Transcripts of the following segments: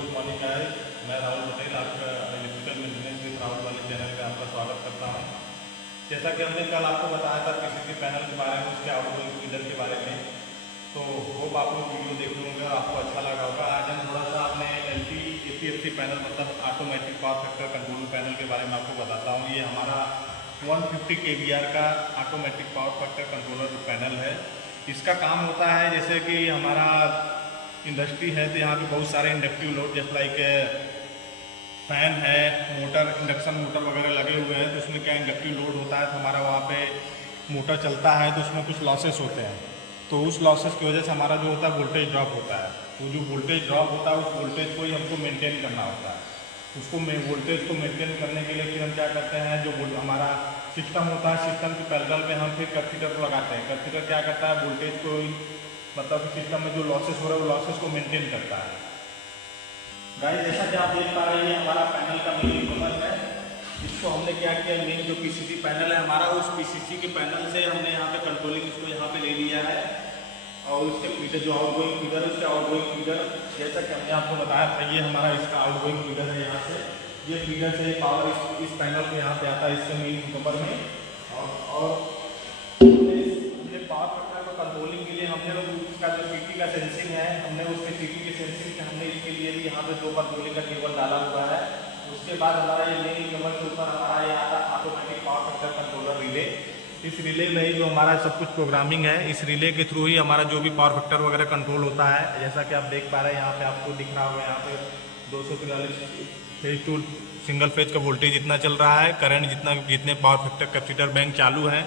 Good morning guys, मैं राहुल पटेल आपका electrical maintenance with Rahul वाले चैनल में आपका स्वागत करता हूं। जैसा कि हमने कल आपको बताया था पीसीसी पैनल के बारे में, उसके आउटगोइंग फीडर के बारे में, तो होप आप लोग वीडियो देख होंगे और आपको अच्छा लगा होगा। आज हम थोड़ा सा अपने एपीएफसी पैनल मतलब automatic power factor control panel के बारे में आपको बताता हूँ। ये हमारा 150 kVAR का automatic power factor controller panel है। इसका काम होता है जैसे कि हमारा इंडस्ट्री है तो यहाँ पे बहुत सारे इंडक्टिव लोड जैसे लाइक फैन है, मोटर, इंडक्शन मोटर वगैरह लगे हुए हैं, तो उसमें क्या इंडक्टिव लोड होता है तो हमारा वहाँ पे मोटर चलता है तो उसमें कुछ लॉसेस होते हैं। तो उस लॉसेस की वजह से हमारा जो होता है वोल्टेज ड्रॉप होता है। तो जो वोल्टेज ड्रॉप होता है उस वोल्टेज को ही हमको मेनटेन करना होता है। उसको वोल्टेज को मेनटेन करने के लिए फिर हम क्या करते हैं, जो हमारा सिस्टम होता है सिस्टम के पैरेलल में हम फिर कैपेसिटर को लगाते हैं। कैपेसिटर क्या करता है, वोल्टेज को मतलब सिस्टम में जो लॉसेस हो रहा है वो लॉसेस को मेंटेन करता है। गाइस जैसा कि आप देख पा रहे हैं हमारा पैनल का मेन कमर है। इसको हमने क्या किया, मेन जो पीसीसी पैनल है हमारा, उस पीसीसी के पैनल से हमने यहाँ पे कंट्रोलिंग इसको यहाँ पे ले लिया है। और उसके फीडर जो आउटगोइंग फीडर है, उसके आउटगोइंग फीडर जैसा कि हमने आपको बताया था, ये हमारा इसका आउटगोइंग फीडर है। यहाँ से ये फीडर से पावर इस पैनल पे यहाँ पे आता है, इसके मेन कमर में। और पावर फैक्टर को कंट्रोलिंग के लिए हमने उसका जो सीटी का सेंसिंग है, हमने उसके सीटी के सेंसिंग के हमने इसके लिए भी यहाँ पे 2 कंट्रोलिंग का केबल डाला हुआ है। उसके बाद हमारा ये मेन केबल के ऊपर हमारा ये आता है automatic power factor controller relay. इस रिले में ही जो हमारा सब कुछ प्रोग्रामिंग है, इस रिले के थ्रू ही हमारा जो भी पावर फैक्टर वगैरह कंट्रोल होता है। जैसा कि आप देख पा रहे हैं यहाँ पे आपको दिख रहा होगा, यहाँ पे 243 फेज टू सिंगल फेज का वोल्टेज इतना चल रहा है, करंट जितने पावर फैक्टर कैपेसिटर बैंक चालू है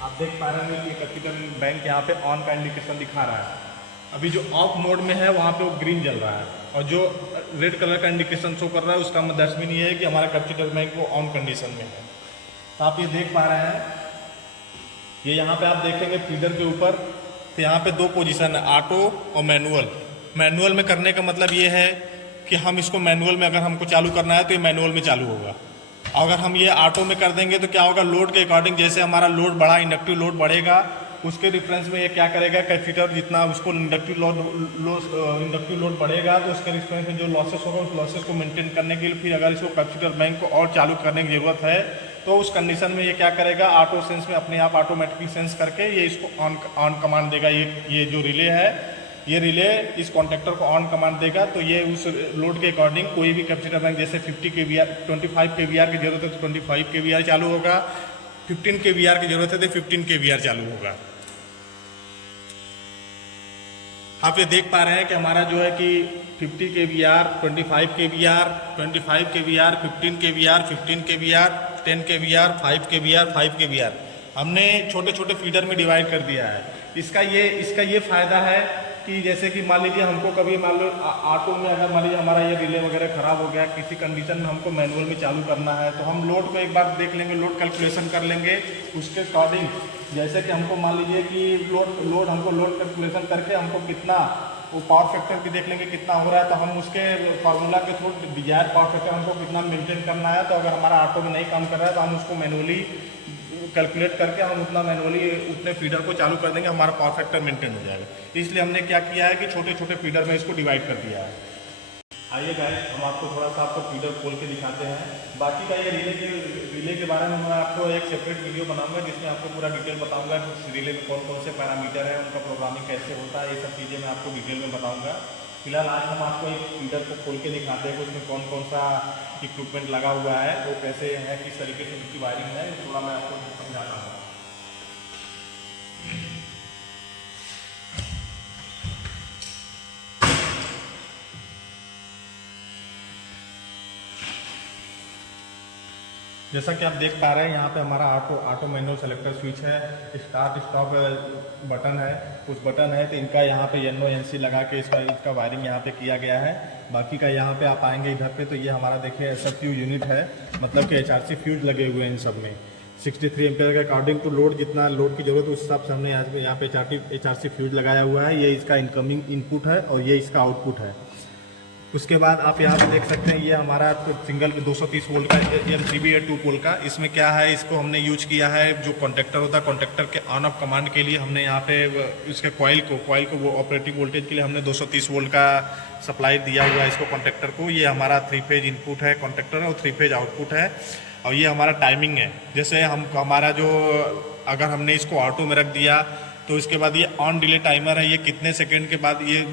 आप देख पा रहे हैं कि कैपेसिटर बैंक यहाँ पे ऑन का इंडिकेशन दिखा रहा है। अभी जो ऑफ मोड में है वहाँ पे वो ग्रीन जल रहा है, और जो रेड कलर का इंडिकेशन शो कर रहा है उसका दर्शमीन ये है कि हमारा कैपेसिटर बैंक वो ऑन कंडीशन में है। तो आप ये देख पा रहे हैं, ये यहाँ पे आप देखेंगे फीडर के ऊपर, तो यहाँ पे 2 पोजीशन है, ऑटो और मैनुअल। मैनुअल में करने का मतलब ये है कि हम इसको मैनुअल में अगर हमको चालू करना है तो ये मैनुअल में चालू होगा। अगर हम ये ऑटो में कर देंगे तो क्या होगा, लोड के अकॉर्डिंग जैसे हमारा लोड बढ़ा, इंडक्टिव लोड बढ़ेगा, उसके रिफरेंस में ये क्या करेगा, कैपेसिटर जितना उसको इंडक्टिव लोड बढ़ेगा तो उसके रिफरेंस में जो लॉसेस होगा उस लॉसेस को मेंटेन करने के लिए फिर अगर इसको कैपेसिटर बैंक को और चालू करने की जरूरत है तो उस कंडीशन में ये क्या करेगा, ऑटो सेंस में अपने आप ऑटोमेटिकली सेंस करके ये इसको ऑन कमांड देगा। ये जो रिले है, ये रिले इस कॉन्टैक्टर को ऑन कमांड देगा, तो ये उस लोड के अकॉर्डिंग कोई भी कैपेसिटर बैंक जैसे 50 kVAR 25 kVAR की जरूरत है तो 25 kVAR चालू होगा, 15 kVAR की जरूरत है तो 15 kVAR चालू होगा। आप ये देख पा रहे हैं कि हमारा जो है कि 50 kVAR 25 kVAR 25 kVAR 15 kVAR 15 kVAR 10 kVAR 5 kVAR 5 kVAR हमने छोटे छोटे फीडर में डिवाइड कर दिया है। इसका ये फायदा है कि जैसे कि मान लीजिए हमको कभी मान लो ऑटो में अगर मान लीजिए हमारा ये रिले वगैरह खराब हो गया, किसी कंडीशन में हमको मैनुअल में चालू करना है तो हम लोड को एक बार देख लेंगे, लोड कैलकुलेशन कर लेंगे, उसके अकॉर्डिंग जैसे कि हमको मान लीजिए कि लोड हमको लोड कैलकुलेशन करके हमको कितना वो पावर फैक्टर भी देख लेंगे कितना हो रहा है, तो हम उसके फार्मूला के थ्रू डिजायर पावर फैक्टर हमको कितना मेंटेन करना है। तो अगर हमारा ऑटो में नहीं काम कर रहा है तो हम उसको मैनुअली कैलकुलेट करके हम उतना मैनुअली उतने फीडर को चालू कर देंगे, हमारा पावर फैक्टर मेंटेन हो जाएगा। इसलिए हमने क्या किया है कि छोटे छोटे फीडर में इसको डिवाइड कर दिया है। आइए गाइस हम आपको थोड़ा सा आपको फीडर खोल के दिखाते हैं। बाकी का ये रिले के बारे में मैं आपको एक सेपरेट वीडियो बनाऊंगा जिसमें आपको पूरा डिटेल बताऊंगा कि रिले में कौन कौन से पैरामीटर है, उनका प्रोग्रामिंग कैसे होता है, ये सब चीज़ें मैं आपको डिटेल में बताऊँगा। फिलहाल आज हम आपको एक फीडर को खोल के दिखाते हैं कि उसमें कौन कौन सा इक्विपमेंट लगा हुआ है, वो कैसे है, किस तरीके से उसकी वायरिंग है, थोड़ा मैं आपको समझाता हूँ। जैसा कि आप देख पा रहे हैं यहाँ पे हमारा ऑटो मैनुअल सेलेक्टर स्विच है, स्टार्ट स्टॉप बटन है, कुछ बटन है, तो इनका यहाँ पे NO लगा के इसका वायरिंग यहाँ पे किया गया है। बाकी का यहाँ पे आप आएंगे इधर पे तो ये हमारा देखिए SFU यूनिट है, मतलब कि HRC फ्यूज लगे हुए हैं इन सब में। 63 एम्पेयर के अकॉर्डिंग टू लोड, जितना लोड की जरूरत है उस हिसाब से हमने यहाँ पे HRC फ्यूज लगाया हुआ है। ये इसका इनकमिंग इनपुट है और ये इसका आउटपुट है। उसके बाद आप यहाँ पे देख सकते हैं ये हमारा सिंगल 230 वोल्ट का MCB है 2 पोल का। इसमें क्या है, इसको हमने यूज किया है, जो कॉन्टैक्टर होता है कॉन्टैक्टर के ऑन ऑफ कमांड के लिए हमने यहाँ पे इसके कॉइल को वो ऑपरेटिंग वोल्टेज के लिए हमने 230 वोल्ट का सप्लाई दिया हुआ है इसको कॉन्ट्रैक्टर को। ये हमारा 3 फेज इनपुट है कॉन्ट्रैक्टर और 3 फेज आउटपुट है। और ये हमारा टाइमिंग है, जैसे हमारा जो अगर हमने इसको ऑटो में रख दिया तो इसके बाद ये ऑन डिले टाइमर है, ये कितने सेकंड के बाद ये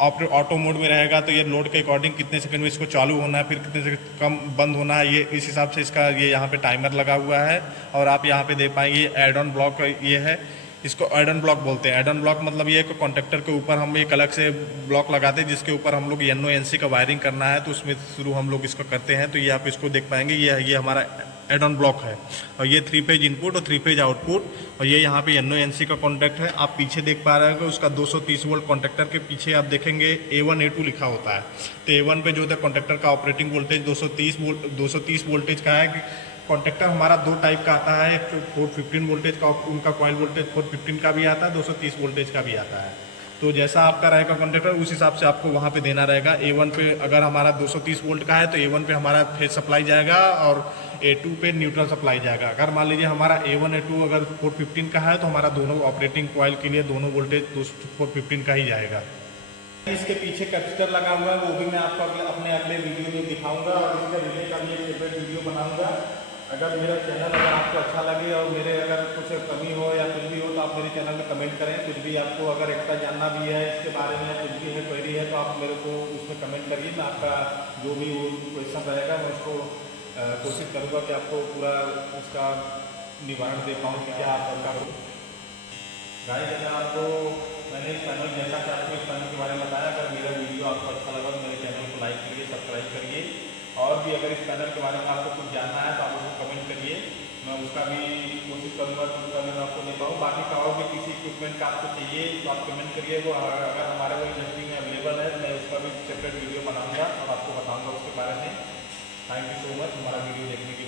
ऑटो मोड में रहेगा तो ये लोड के अकॉर्डिंग कितने सेकंड में इसको चालू होना है, फिर कितने सेकंड कम बंद होना है, ये इस हिसाब से इसका ये यहाँ पे टाइमर लगा हुआ है। और आप यहाँ पे देख पाएंगे एड ऑन ब्लॉक ये है, इसको एड ऑन ब्लॉक बोलते हैं। एड ऑन ब्लॉक मतलब ये है कॉन्ट्रैक्टर के ऊपर हम एक अलग से ब्लॉक लगाते हैं जिसके ऊपर हम लोग NONC का वायरिंग करना है, तो उसमें शुरू हम लोग इसको करते हैं। तो ये आप इसको देख पाएंगे, ये हमारा एड ऑन ब्लॉक है। और ये 3 फेज इनपुट और 3 फेज आउटपुट, और ये यहाँ पे NONC का कॉन्टैक्ट है। आप पीछे देख पा रहे हैं उसका 230 वोल्ट कॉन्ट्रैक्टर के पीछे आप देखेंगे A1 A2 लिखा होता है। तो A1 पे जो है कॉन्ट्रैक्टर का ऑपरेटिंग वोल्टेज 230 वोल्टेज का है। कॉन्ट्रैक्टर हमारा 2 टाइप का आता है, एक 415 वोल्टेज का, उनका कॉइल वोल्टेज 415 का भी आता है, 230 वोल्टेज का भी आता है। तो जैसा आपका रहेगा कॉन्ट्रैक्टर उस हिसाब से आपको वहाँ पे देना रहेगा। A1 पे अगर हमारा 230 वोल्ट का है तो A1 पे हमारा फेज सप्लाई जाएगा और A2 पे न्यूट्रल सप्लाई जाएगा। अगर मान लीजिए हमारा A1 A2 अगर 415 का है तो हमारा दोनों ऑपरेटिंग कॉइल के लिए दोनों वोल्टेज 415 का ही जाएगा। इसके पीछे कैपेसिटर लगा हुआ है, वो भी मैं आपको अपने अगले वीडियो में दिखाऊंगा और इसका रिले का भी एक सेपरेट वीडियो बनाऊंगा। अगर मेरा चैनल अगर आपको अच्छा लगे और मेरे अगर कुछ कमी हो या कुछ भी हो तो आप मेरे चैनल में कमेंट करें। कुछ भी आपको अगर एक्स्ट्रा जानना भी है इसके बारे में, कुछ भी है क्वेरी है तो आप मेरे को उसमें कमेंट करिए। मैं आपका जो भी वो क्वेश्चन रहेगा मैं उसको कोशिश करूँगा कि आपको पूरा उसका निवारण दे पाऊँ कि क्या आप करो। गाइस, अगर आपको मैंने इस पैनल जैसा कि आपको इस पैनल के बारे में बताया, अगर मेरा वीडियो आपको अच्छा लगा तो मेरे चैनल को लाइक करिए, सब्सक्राइब करिए। और भी अगर इस पैनल के बारे में आपको कुछ जानना है तो आप उसको कमेंट करिए, मैं उसका भी कोशिश करूँगा कि उसका भी मैं आपको दे पाऊँ। बाकी का और भी किसी इक्विपमेंट का आपको चाहिए तो आप कमेंट करिए, वो अगर हमारे वो इंडस्ट्री में अवेलेबल है मैं उसका भी सेपरेट वीडियो बनाऊँगा और आपको बताऊँगा उसके बारे में। थैंक यू सो मच हमारा वीडियो देखने के लिए।